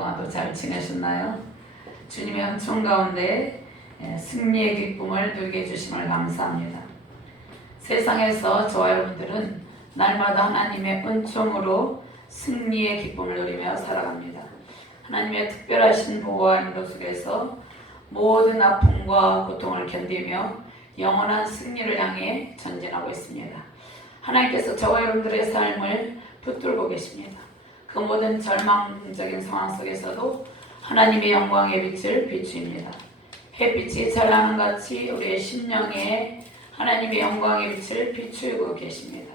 동안도 잘 지내셨나요? 주님의 은총 가운데 승리의 기쁨을 누리게 해주심을 감사합니다. 세상에서 저와 여러분들은 날마다 하나님의 은총으로 승리의 기쁨을 누리며 살아갑니다. 하나님의 특별하신 보호와 인도 속에서 모든 아픔과 고통을 견디며 영원한 승리를 향해 전진하고 있습니다. 하나님께서 저와 여러분들의 삶을 붙들고 계십니다. 그 모든 절망적인 상황 속에서도 하나님의 영광의 빛을 비추입니다. 햇빛이 찬란한 같이 우리의 심령에 하나님의 영광의 빛을 비추고 계십니다.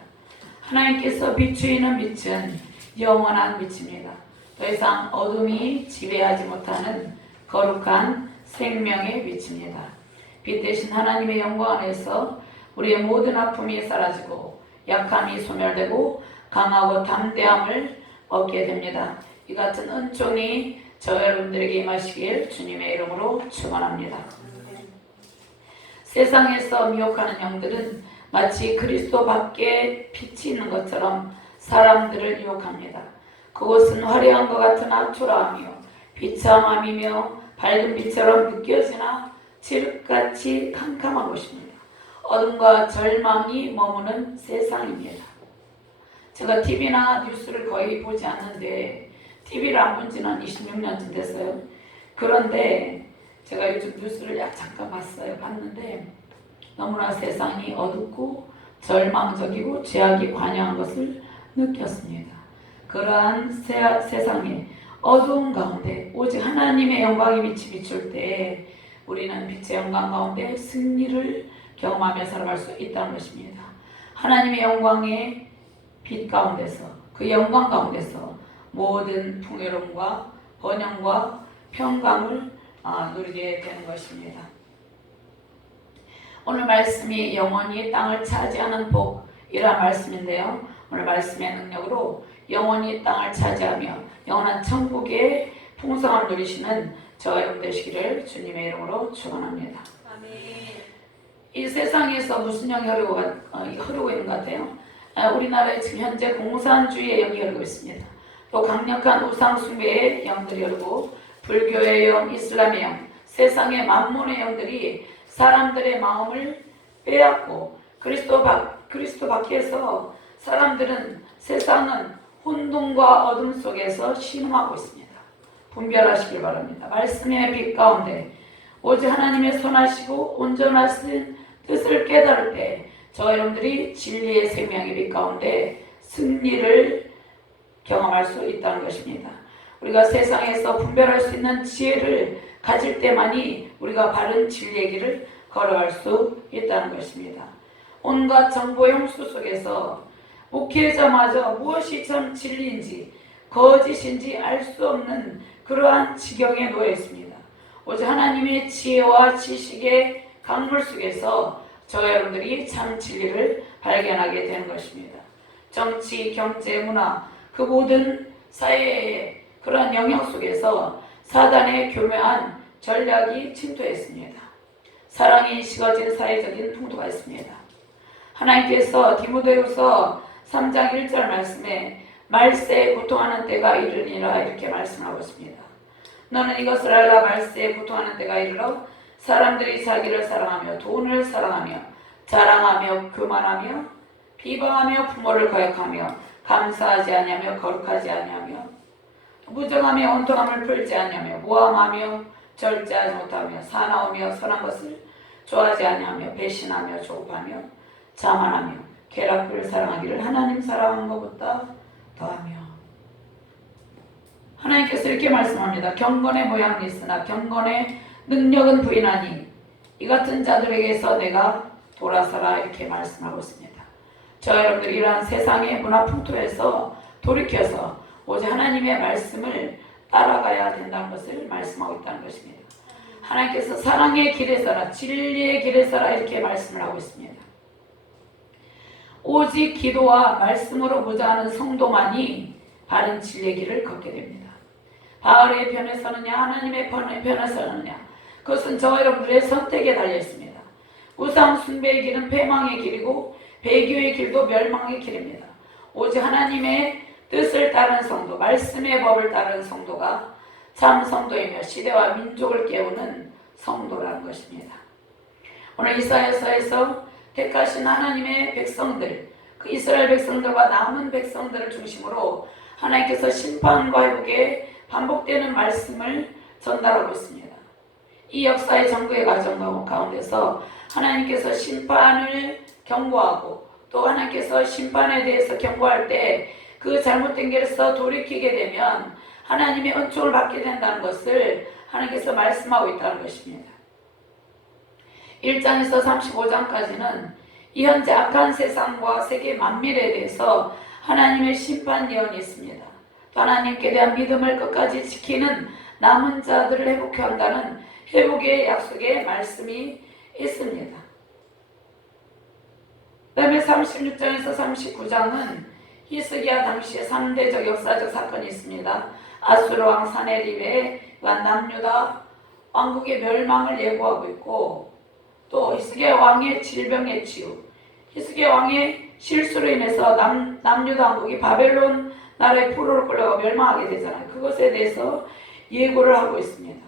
하나님께서 비추이는 빛은 영원한 빛입니다. 더 이상 어둠이 지배하지 못하는 거룩한 생명의 빛입니다. 빛 대신 하나님의 영광 안에서 우리의 모든 아픔이 사라지고 약함이 소멸되고 강하고 담대함을 얻게 됩니다. 이 같은 은총이 저 여러분들에게 임하시길 주님의 이름으로 축원합니다. 세상에서 미혹하는 영들은 마치 그리스도 밖에 빛이 있는 것처럼 사람들을 유혹합니다. 그곳은 화려한 것 같으나 초라하며 비참함이며 밝은 빛처럼 느껴지나 칠흑같이 캄캄한 곳입니다. 어둠과 절망이 머무는 세상입니다. 제가 TV나 뉴스를 거의 보지 않는데 TV를 안 본 지는 26년쯤 됐어요. 그런데 제가 요즘 뉴스를 잠깐 봤는데 너무나 세상이 어둡고 절망적이고 죄악이 관영한 것을 느꼈습니다. 그러한 세상의 어두운 가운데 오직 하나님의 영광이 빛이 비출 때 우리는 빛의 영광 가운데 승리를 경험하며 살아갈 수 있다는 것입니다. 하나님의 영광의 빛 가운데서 그 영광 가운데서 모든 풍요로움과 번영과 평강을 누리게 되는 것입니다. 오늘 말씀이 영원히 땅을 차지하는 복이란 말씀인데요. 오늘 말씀의 능력으로 영원히 땅을 차지하며 영원한 천국의 풍성함을 누리시는 저와 여러분 되시기를 주님의 이름으로 축원합니다. 이 세상에서 무슨 영이 흐르고 있는 것 같아요? 우리나라에 지금 현재 공산주의의 영이 흐르고 있습니다. 또 강력한 우상숭배의 영들이 흐르고 불교의 영, 이슬람의 영, 세상의 만몬의 영들이 사람들의 마음을 빼앗고 그리스도 밖에서 세상은 혼돈과 어둠 속에서 신음하고 있습니다. 분별하시길 바랍니다. 말씀의 빛 가운데 오직 하나님의 선하시고 온전하신 뜻을 깨달을 때 저와 여러분들이 진리의 생명의 빛 가운데 승리를 경험할 수 있다는 것입니다. 우리가 세상에서 분별할 수 있는 지혜를 가질 때만이 우리가 바른 진리의 길을 걸어갈 수 있다는 것입니다. 온갖 정보의 홍수 속에서 목회자마저 무엇이 참 진리인지 거짓인지 알 수 없는 그러한 지경에 놓여 있습니다. 오직 하나님의 지혜와 지식의 강물 속에서 저와 여러분들이 참 진리를 발견하게 되는 것입니다. 정치, 경제, 문화 그 모든 사회의 그러한 영역 속에서 사단의 교묘한 전략이 침투했습니다. 사랑이 식어진 사회적인 풍토가 있습니다. 하나님께서 디모데후서 3장 1절 말씀에 말세에 고통하는 때가 이르니라 이렇게 말씀하고 있습니다. 너는 이것을 알라. 말세에 고통하는 때가 이르러 사람들이 자기를 사랑하며 돈을 사랑하며 자랑하며 교만하며 비방하며 부모를 거역하며 감사하지 아니하며 거룩하지 아니하며 무정하며 온통함을 풀지 아니하며 모함하며 절제하지 못하며 사나우며 선한 것을 좋아하지 아니하며 배신하며 조급하며 자만하며 쾌락을 사랑하기를 하나님 사랑하는 것보다 더하며. 하나님께서 이렇게 말씀합니다. 경건의 모양은 있으나 경건의 능력은 부인하니 이 같은 자들에게서 내가 돌아서라 이렇게 말씀하고 있습니다. 저 여러분들이 이러한 세상의 문화 풍토에서 돌이켜서 오직 하나님의 말씀을 따라가야 된다는 것을 말씀하고 있다는 것입니다. 하나님께서 사랑의 길에 서라 진리의 길에 서라 이렇게 말씀을 하고 있습니다. 오직 기도와 말씀으로 무장하는 성도만이 바른 진리의 길을 걷게 됩니다. 바알의 편에 서느냐 하나님의 편에 서느냐 그것은 저와 여러분들의 선택에 달려 있습니다. 우상 숭배의 길은 패망의 길이고 배교의 길도 멸망의 길입니다. 오직 하나님의 뜻을 따르는 성도, 말씀의 법을 따르는 성도가 참 성도이며 시대와 민족을 깨우는 성도라는 것입니다. 오늘 이사야서에서 택하신 하나님의 백성들, 그 이스라엘 백성들과 남은 백성들을 중심으로 하나님께서 심판과 회복에 반복되는 말씀을 전달하고 있습니다. 이 역사의 전국의 과정 가운데서 하나님께서 심판을 경고하고 또 하나님께서 심판에 대해서 경고할 때 그 잘못된 길에서 돌이키게 되면 하나님의 은총을 받게 된다는 것을 하나님께서 말씀하고 있다는 것입니다. 1장에서 35장까지는 이 현재 악한 세상과 세계 만밀에 대해서 하나님의 심판 예언이 있습니다. 또 하나님께 대한 믿음을 끝까지 지키는 남은 자들을 회복해 한다는 회복의 약속의 말씀이 있습니다. 그 다음에 36장에서 39장은 히스기야 당시에 3대적 역사적 사건이 있습니다. 아수르 왕 사네립의 남유다 왕국의 멸망을 예고하고 있고, 또 히스기야 왕의 질병의 치유, 히스기야 왕의 실수로 인해서 남유다 왕국이 바벨론 나라의 포로로 끌려가 멸망하게 되잖아요. 그것에 대해서 예고를 하고 있습니다.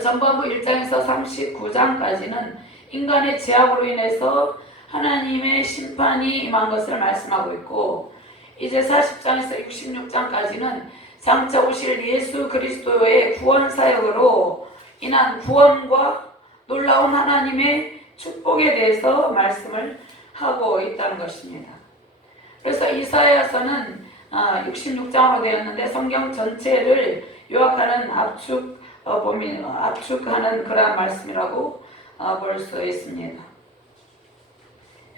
전반부 1장에서 39장까지는 인간의 죄악으로 인해서 하나님의 심판이 임한 것을 말씀하고 있고, 이제 40장에서 66장까지는 장차 오실 예수 그리스도의 구원 사역으로 인한 구원과 놀라운 하나님의 축복에 대해서 말씀을 하고 있다는 것입니다. 그래서 이사야서는 66장으로 되었는데 성경 전체를 요약하는 압축하는 그러한 말씀이라고 볼 수 있습니다.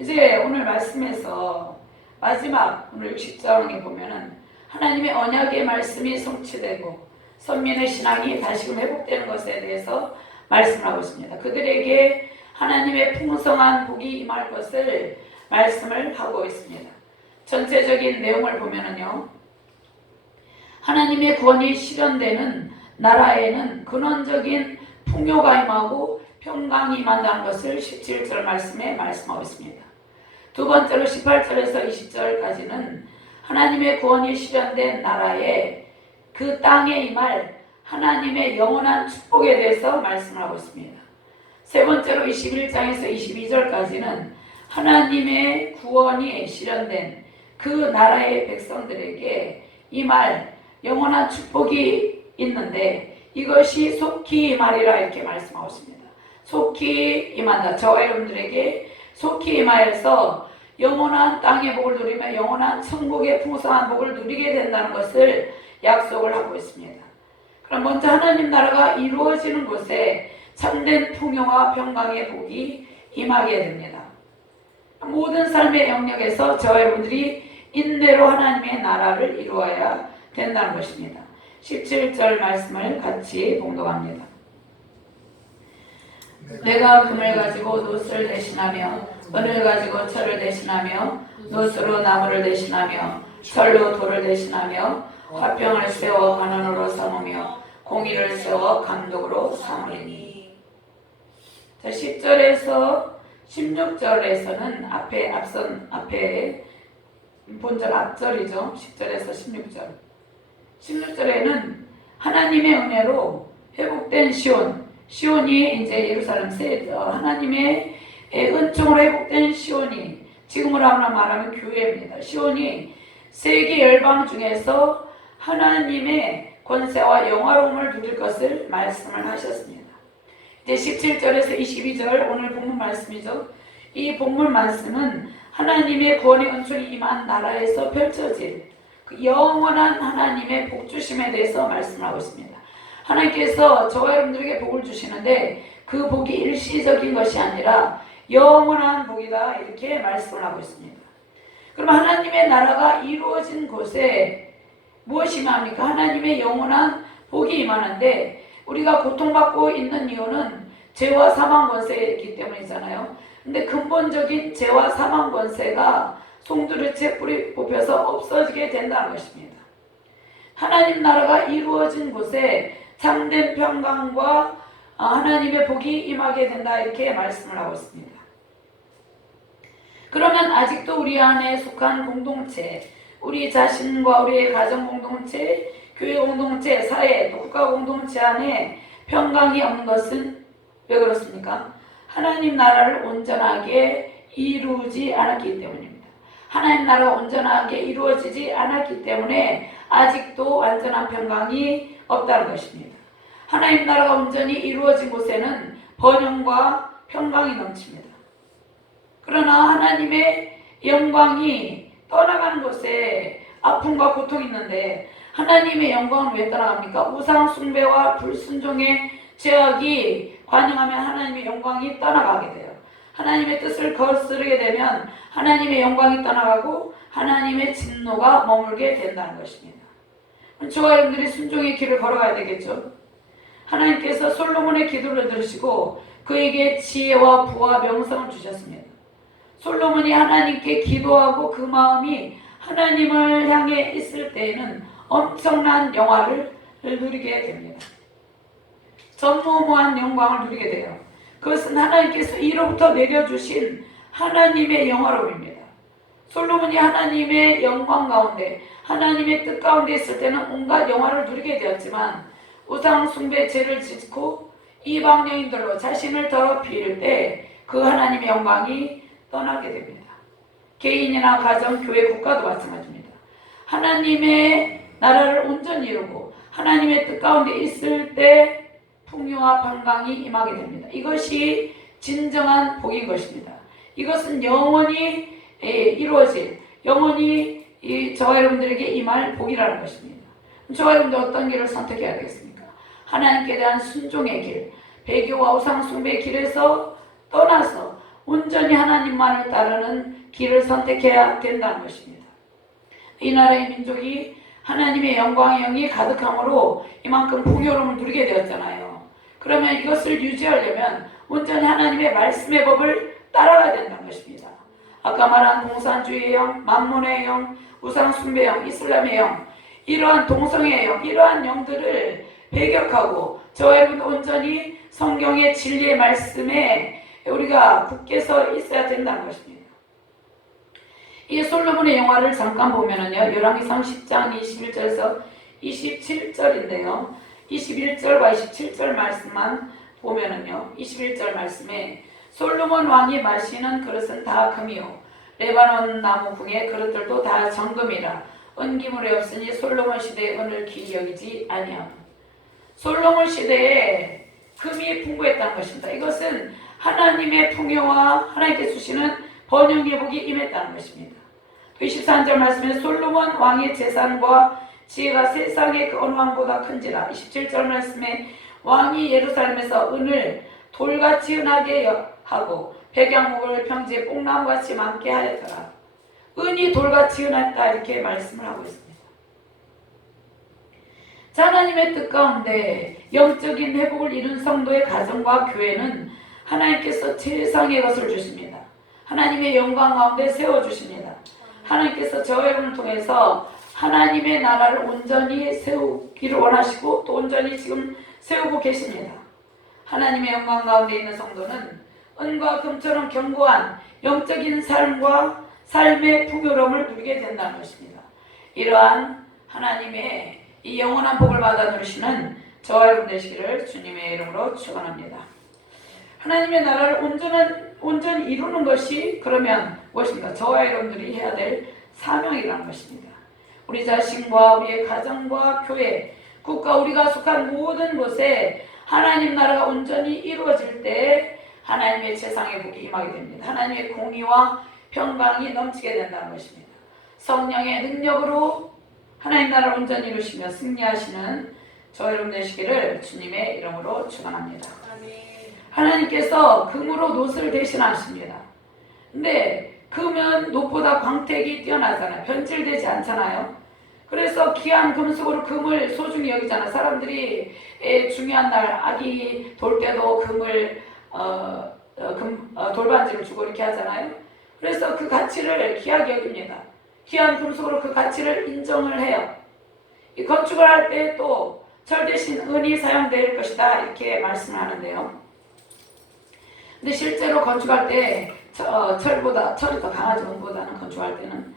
이제 오늘 말씀에서 마지막 오늘 60장에 보면은 하나님의 언약의 말씀이 성취되고 선민의 신앙이 다시금 회복되는 것에 대해서 말씀을 하고 있습니다. 그들에게 하나님의 풍성한 복이 임할 것을 말씀을 하고 있습니다. 전체적인 내용을 보면은요, 하나님의 구원이 실현되는 나라에는 근원적인 풍요가 임하고 평강이 임한다는 것을 17절 말씀에 말씀하고 있습니다. 두 번째로 18절에서 20절까지는 하나님의 구원이 실현된 나라에 그 땅에 임할 하나님의 영원한 축복에 대해서 말씀을 하고 있습니다. 세 번째로 21장에서 22절까지는 하나님의 구원이 실현된 그 나라의 백성들에게 임할 영원한 축복이 있는데 이것이 속히 임하리라 이렇게 말씀하고 있습니다. 속히 임한다. 저와 여러분들에게 속히 임하여서 영원한 땅의 복을 누리며 영원한 천국의 풍성한 복을 누리게 된다는 것을 약속을 하고 있습니다. 그럼 먼저 하나님 나라가 이루어지는 곳에 참된 풍요와 평강의 복이 임하게 됩니다. 모든 삶의 영역에서 저와 여러분들이 인내로 하나님의 나라를 이루어야 된다는 것입니다. 17절 말씀을 같이 봉독합니다. 내가 금을 가지고 놋을 대신하며 은을 가지고 철을 대신하며 놋으로 나무를 대신하며 철로 돌을 대신하며 화평을 세워 관원으로 삼으며 공의를 세워 감독으로 삼으리니. 자, 10절에서 16절에서는 앞에 본절 앞절이죠. 10절에서 16절. 16절에는 하나님의 은혜로 회복된 시온이 이제 예루살렘 하나님의 은총으로 회복된 시온이, 지금으로 말하면 교회입니다. 시온이 세계 열방 중에서 하나님의 권세와 영화로움을 누릴 것을 말씀을 하셨습니다. 이제 17절에서 22절 오늘 본문 말씀이죠. 이 본문 말씀은 하나님의 구원의 은총이 임한 나라에서 펼쳐질 그 영원한 하나님의 복주심에 대해서 말씀하고 있습니다. 하나님께서 저와 여러분들에게 복을 주시는데 그 복이 일시적인 것이 아니라 영원한 복이다 이렇게 말씀을 하고 있습니다. 그럼 하나님의 나라가 이루어진 곳에 무엇이 임합니까? 하나님의 영원한 복이 임하는데 우리가 고통받고 있는 이유는 죄와 사망 권세이기 때문이잖아요. 근데 근본적인 죄와 사망 권세가 송두리째 뿌리 뽑혀서 없어지게 된다는 것입니다. 하나님 나라가 이루어진 곳에 참된 평강과 하나님의 복이 임하게 된다 이렇게 말씀을 하고 있습니다. 그러면 아직도 우리 안에 속한 공동체, 우리 자신과 우리의 가정 공동체, 교회 공동체, 사회, 또 국가 공동체 안에 평강이 없는 것은 왜 그렇습니까? 하나님 나라를 온전하게 이루지 않았기 때문입니다. 하나님 나라가 온전하게 이루어지지 않았기 때문에 아직도 완전한 평강이 없다는 것입니다. 하나님 나라가 온전히 이루어진 곳에는 번영과 평강이 넘칩니다. 그러나 하나님의 영광이 떠나가는 곳에 아픔과 고통이 있는데 하나님의 영광은 왜 떠나갑니까? 우상 숭배와 불순종의 죄악이 관영하면 하나님의 영광이 떠나가게 돼요. 하나님의 뜻을 거스르게 되면 하나님의 영광이 떠나가고 하나님의 진노가 머물게 된다는 것입니다. 저와 여러분들이 순종의 길을 걸어가야 되겠죠. 하나님께서 솔로몬의 기도를 들으시고 그에게 지혜와 부와 명성을 주셨습니다. 솔로몬이 하나님께 기도하고 그 마음이 하나님을 향해 있을 때에는 엄청난 영화를 누리게 됩니다. 전무후무한 영광을 누리게 돼요. 그것은 하나님께서 이로부터 내려주신 하나님의 영화로움입니다. 솔로몬이 하나님의 영광 가운데 하나님의 뜻 가운데 있을 때는 온갖 영화를 누리게 되었지만 우상 숭배 죄를 짓고 이방 여인들로 자신을 더럽힐 때 그 하나님의 영광이 떠나게 됩니다. 개인이나 가정, 교회, 국가도 마찬가지입니다. 하나님의 나라를 온전히 이루고 하나님의 뜻 가운데 있을 때 풍요와 평강이 임하게 됩니다. 이것이 진정한 복인 것입니다. 이것은 영원히 이루어질, 영원히 저와 여러분들에게 임할 복이라는 것입니다. 저와 여러분들 어떤 길을 선택해야 되겠습니까? 하나님께 대한 순종의 길, 배교와 우상 숭배의 길에서 떠나서 온전히 하나님만을 따르는 길을 선택해야 된다는 것입니다. 이 나라의 민족이 하나님의 영광의 영이 가득함으로 이만큼 풍요로움을 누리게 되었잖아요. 그러면 이것을 유지하려면 온전히 하나님의 말씀의 법을 따라가야 된다는 것입니다. 아까 말한 공산주의의 영, 만몬의 영, 우상 숭배의 영, 이슬람의 영, 이러한 동성애의 영, 이러한 영들을 배격하고 저와 여러분 온전히 성경의 진리의 말씀에 우리가 굳게 서 있어야 된다는 것입니다. 이 솔로몬의 영화를 잠깐 보면은요, 열왕기상 10장 21절에서 27절인데요, 21절과 27절 말씀만 보면은요, 21절 말씀에 솔로몬 왕이 마시는 그릇은 다 금이요 레바논 나무 궁의 그릇들도 다 정금이라 은기물이 없으니 솔로몬 시대의 은을 귀히 여기지 아니하고. 솔로몬 시대에 금이 풍부했다는 것입니다. 이것은 하나님의 풍요와 하나님께 주시는 번영의 복이 임했다는 것입니다. 23절 말씀에 솔로몬 왕의 재산과 지혜가 세상의 그 어느 왕보다 큰지라. 27절 말씀에 왕이 예루살렘에서 은을 돌같이 은하게 하고 백양목을 평지에 뽕나무같이 많게 하였더라. 은이 돌같이 은했다 이렇게 말씀을 하고 있습니다. 자, 하나님의 뜻 가운데 영적인 회복을 이룬 성도의 가정과 교회는 하나님께서 최상의 것을 주십니다. 하나님의 영광 가운데 세워주십니다. 하나님께서 저와 여러분을 통해서 하나님의 나라를 온전히 세우기를 원하시고 또 온전히 지금 세우고 계십니다. 하나님의 영광 가운데 있는 성도는 은과 금처럼 견고한 영적인 삶과 삶의 풍요로움을 누리게 된다는 것입니다. 이러한 하나님의 이 영원한 복을 받아 누리시는 저와 여러분 되시기를 주님의 이름으로 축원합니다. 하나님의 나라를 온전히 이루는 것이 그러면 무엇입니까? 저와 여러분들이 해야 될 사명이라는 것입니다. 우리 자신과 우리의 가정과 교회, 국가, 우리가 속한 모든 곳에 하나님 나라가 온전히 이루어질 때 하나님의 세상의 복이 임하게 됩니다. 하나님의 공의와 평강이 넘치게 된다는 것입니다. 성령의 능력으로 하나님 나라를 온전히 이루시며 승리하시는 저 여러분 되시기를 주님의 이름으로 축원합니다. 하나님께서 금으로 놋을 대신하십니다. 근데 금은 놋보다 광택이 뛰어나잖아요. 변질되지 않잖아요. 그래서 귀한 금속으로 금을 소중히 여기잖아요. 사람들이 중요한 날 아기 돌 때도 금을 돌반지를 주고 이렇게 하잖아요. 그래서 그 가치를 귀하게 여깁니다. 귀한 금속으로 그 가치를 인정을 해요. 이 건축을 할 때 또 철 대신 은이 사용될 것이다 이렇게 말씀을 하는데요. 근데 실제로 건축할 때 철이 더 강하죠. 은보다는 건축할 때는.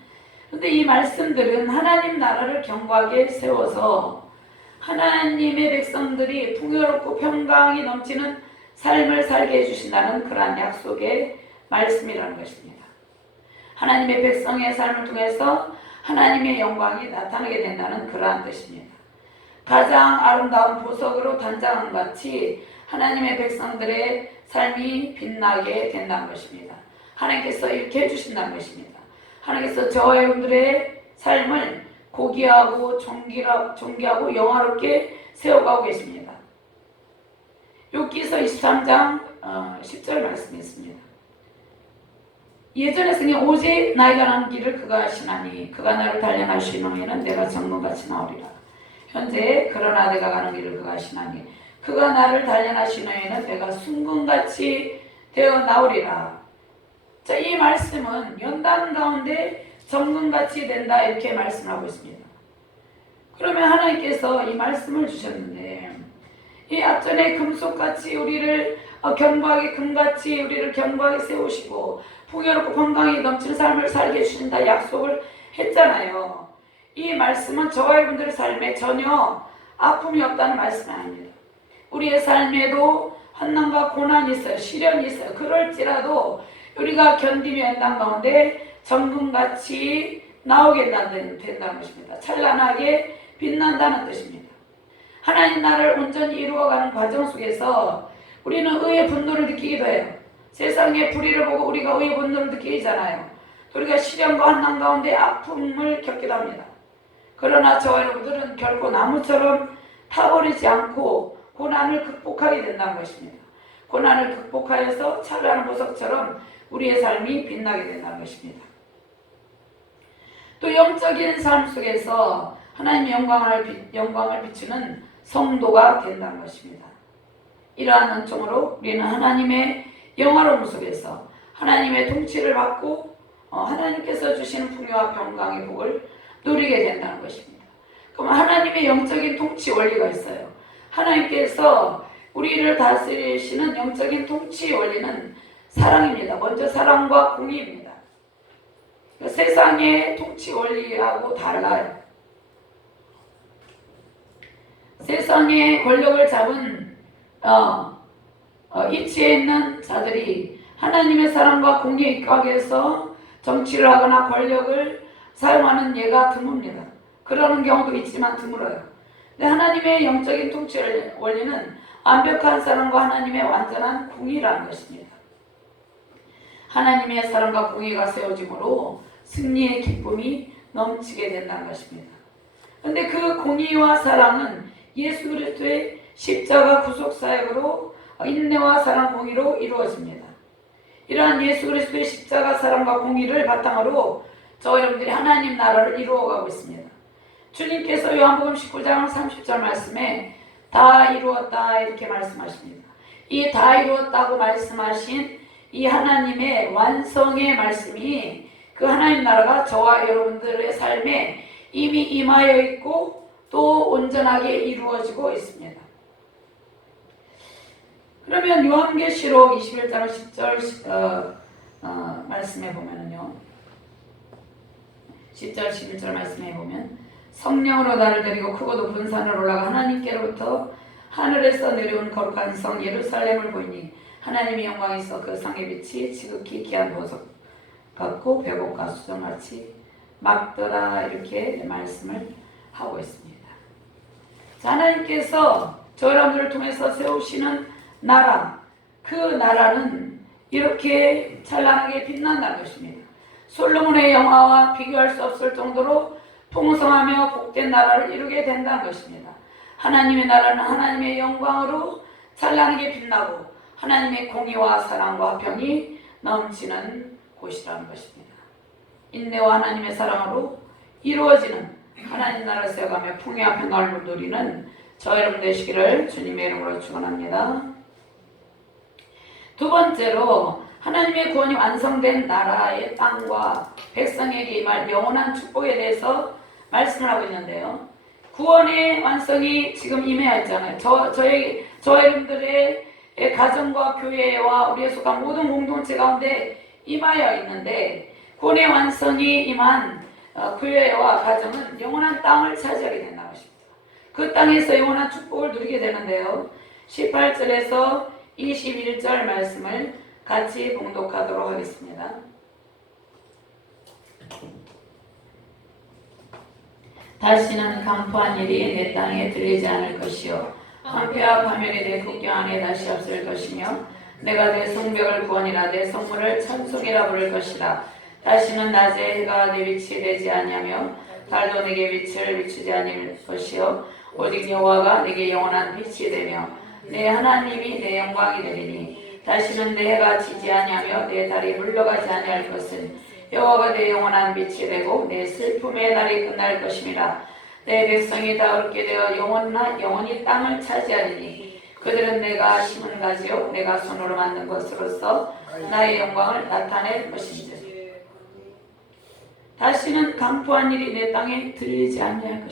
근데 이 말씀들은 하나님 나라를 견고하게 세워서 하나님의 백성들이 풍요롭고 평강이 넘치는 삶을 살게 해주신다는 그러한 약속의 말씀이라는 것입니다. 하나님의 백성의 삶을 통해서 하나님의 영광이 나타나게 된다는 그러한 뜻입니다. 가장 아름다운 보석으로 단장한 같이 하나님의 백성들의 삶이 빛나게 된다는 것입니다. 하나님께서 이렇게 해주신다는 것입니다. 하나님께서 저와 여러분들의 삶을 고귀하고 존귀하고 영화롭게 세워가고 계십니다. 욥기서 23장 10절 말씀이 있습니다. 예전에 승인 오직 나이가 난 길을 그가 하시나니 그가 나를 단련하시노니는 내가 정금같이 나오리라. 현재 그러나 내가 가는 길을 그가 하시나니 그가 나를 단련하시노니는 내가 순금같이 되어 나오리라. 자, 이 말씀은 연단 가운데 정금같이 된다 이렇게 말씀하고 있습니다. 그러면 하나님께서 이 말씀을 주셨는데 이 앞전에 금속같이 우리를 견고하게 금같이 우리를 견고하게 세우시고 풍요롭고 건강이 넘치는 삶을 살게 해주신다 약속을 했잖아요. 이 말씀은 저와 여러분들의 삶에 전혀 아픔이 없다는 말씀이 아닙니다. 우리의 삶에도 환난과 고난이 있어요. 시련이 있어요. 그럴지라도 우리가 견디며 연단 가운데 정금같이 나오게 된다는 것입니다. 찬란하게 빛난다는 뜻입니다. 하나님 나라를 온전히 이루어가는 과정 속에서 우리는 의의 분노를 느끼기도 해요. 세상의 불의를 보고 우리가 의의 분노를 느끼잖아요. 우리가 시련과 환난 가운데 아픔을 겪기도 합니다. 그러나 저와 여러분들은 결코 나무처럼 타버리지 않고 고난을 극복하게 된다는 것입니다. 고난을 극복하여서 찬란한 보석처럼 우리의 삶이 빛나게 된다는 것입니다. 또 영적인 삶 속에서 하나님의 영광을 비추는 성도가 된다는 것입니다. 이러한 은총으로 우리는 하나님의 영화로움 속에서 하나님의 통치를 받고 하나님께서 주시는 풍요와 평강의 복을 누리게 된다는 것입니다. 그럼 하나님의 영적인 통치 원리가 있어요. 하나님께서 우리를 다스리시는 영적인 통치 원리는 사랑입니다. 먼저 사랑과 공의입니다. 세상의 통치 원리하고 달라요. 세상의 권력을 잡은 이치에 있는 자들이 하나님의 사랑과 공의에 입각하기 위해서 정치를 하거나 권력을 사용하는 예가 드뭅니다. 그러는 경우도 있지만 드물어요. 근데 하나님의 영적인 통치 원리는 완벽한 사랑과 하나님의 완전한 공의라는 것입니다. 하나님의 사랑과 공의가 세워짐으로 승리의 기쁨이 넘치게 된다는 것입니다. 그런데 그 공의와 사랑은 예수 그리스도의 십자가 구속 사역으로 인내와 사랑 공의로 이루어집니다. 이러한 예수 그리스도의 십자가 사랑과 공의를 바탕으로 저와 여러분들이 하나님 나라를 이루어가고 있습니다. 주님께서 요한복음 19장 30절 말씀에 다 이루었다 이렇게 말씀하십니다. 이 다 이루었다고 말씀하신 이 하나님의 완성의 말씀이 그 하나님 나라가 저와 여러분들의 삶에 이미 임하여 있고 또 온전하게 이루어지고 있습니다. 그러면 요한계시록 21장 10절 말씀에 보면은요. 10절 11절 말씀에 보면 성령으로 나를 데리고 크고 높은 산을 올라가 하나님께로부터 하늘에서 내려온 거룩한 성 예루살렘을 보이니 하나님의 영광이 있어 그 성의 빛이 지극히 귀한 보석 같고 백옥과 수정같이 막더라 이렇게 말씀을 하고 있습니다. 자, 하나님께서 저 여러분들을 통해서 세우시는 나라, 그 나라는 이렇게 찬란하게 빛난다는 것입니다. 솔로몬의 영화와 비교할 수 없을 정도로 풍성하며 복된 나라를 이루게 된다는 것입니다. 하나님의 나라는 하나님의 영광으로 찬란하게 빛나고 하나님의 공의와 사랑과 화평이 넘치는 곳이라는 것입니다. 인내와 하나님의 사랑으로 이루어지는 하나님 나라를 세워가며 풍요와 평강을 누리는 저 여러분 되시기를 주님의 이름으로 축원합니다. 두 번째로 하나님의 구원이 완성된 나라의 땅과 백성에게 임할 영원한 축복에 대해서 말씀을 하고 있는데요. 구원의 완성이 지금 임해야 있잖아요. 저와 여러분들의 가정과 교회와 우리의 속한 모든 공동체 가운데 임하여 있는데 구원의 완성이 임한 교회와 가정은 영원한 땅을 차지하게 된다는 것입니다. 그 땅에서 영원한 축복을 누리게 되는데요. 18절에서 21절 말씀을 같이 봉독하도록 하겠습니다. 다시는 강포한 일이 내 땅에 들리지 않을 것이요 황폐와 파멸이 내 국경 안에 다시 없을 것이며 내가 내 성벽을 구원이라 내 성문을 찬송이라 부를 것이라. 다시는 낮에 해가 내 위치에 되지 아니하며 달도 내게 빛을 비추지 아니할 것이요 오직 여호와가 내게 영원한 빛이 되며 내 하나님이 내 영광이 되리니 다시는 내 해가 지지 아니하며 내 달이 물러가지 아니할 것은 여호와가 내 영원한 빛이 되고 내 슬픔의 날이 끝날 것임이라. 내 백성이 다 얻게 되어 영원히 땅을 차지하리니 그들은 내가 심은 가지요 내가 손으로 만든 것으로서 나의 영광을 나타낼 것인지. 다시는 강포한 일이 내 땅에 들리지 아니할 것이다.